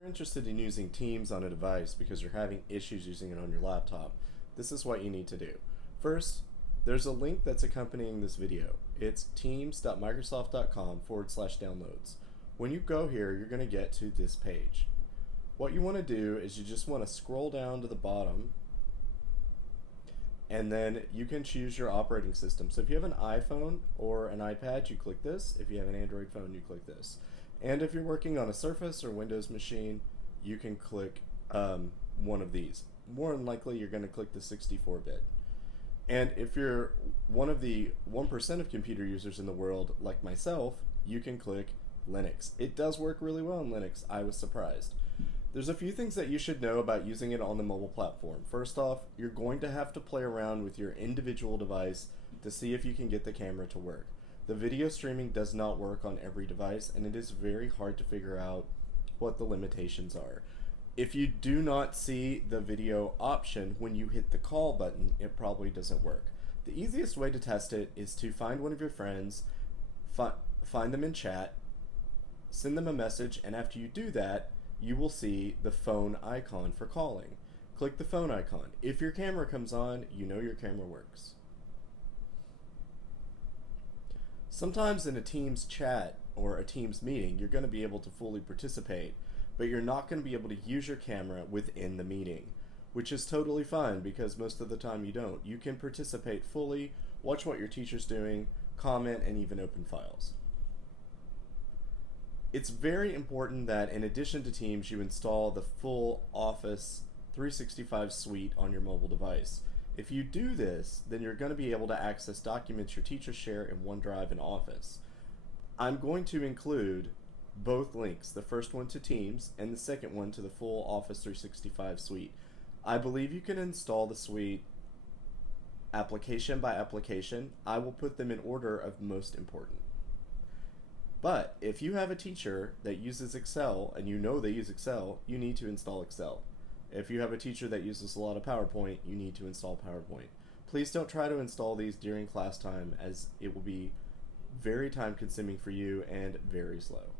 You're interested in using Teams on a device because you're having issues using it on your laptop, this is what you need to do. First, there's a link that's accompanying this video. It's teams.microsoft.com/downloads. When you go here, you're going to get to this page. What you want to do is you just want to scroll down to the bottom, and then you can choose your operating system. So if you have an iPhone or an iPad, you click this. If you have an Android phone, you click this. And if you're working on a Surface or Windows machine, you can click one of these. More than likely, you're going to click the 64-bit. And if you're one of the 1% of computer users in the world, like myself, you can click Linux. It does work really well in Linux. I was surprised. There's a few things that you should know about using it on the mobile platform. First off, you're going to have to play around with your individual device to see if you can get the camera to work. The video streaming does not work on every device, and it is very hard to figure out what the limitations are. If you do not see the video option when you hit the call button, it probably doesn't work. The easiest way to test it is to find one of your friends, find them in chat, send them a message, and after you do that, you will see the phone icon for calling. Click the phone icon. If your camera comes on, you know your camera works. Sometimes in a Teams chat or a Teams meeting, you're going to be able to fully participate, but you're not going to be able to use your camera within the meeting, which is totally fine because most of the time you don't. You can participate fully, watch what your teacher's doing, comment, and even open files. It's very important that in addition to Teams, you install the full Office 365 suite on your mobile device. If you do this, then you're going to be able to access documents your teachers share in OneDrive and Office. I'm going to include both links, the first one to Teams and the second one to the full Office 365 suite. I believe you can install the suite application by application. I will put them in order of most important. But if you have a teacher that uses Excel and you know they use Excel, you need to install Excel. If you have a teacher that uses a lot of PowerPoint, you need to install PowerPoint. Please don't try to install these during class time, as it will be very time consuming for you and very slow.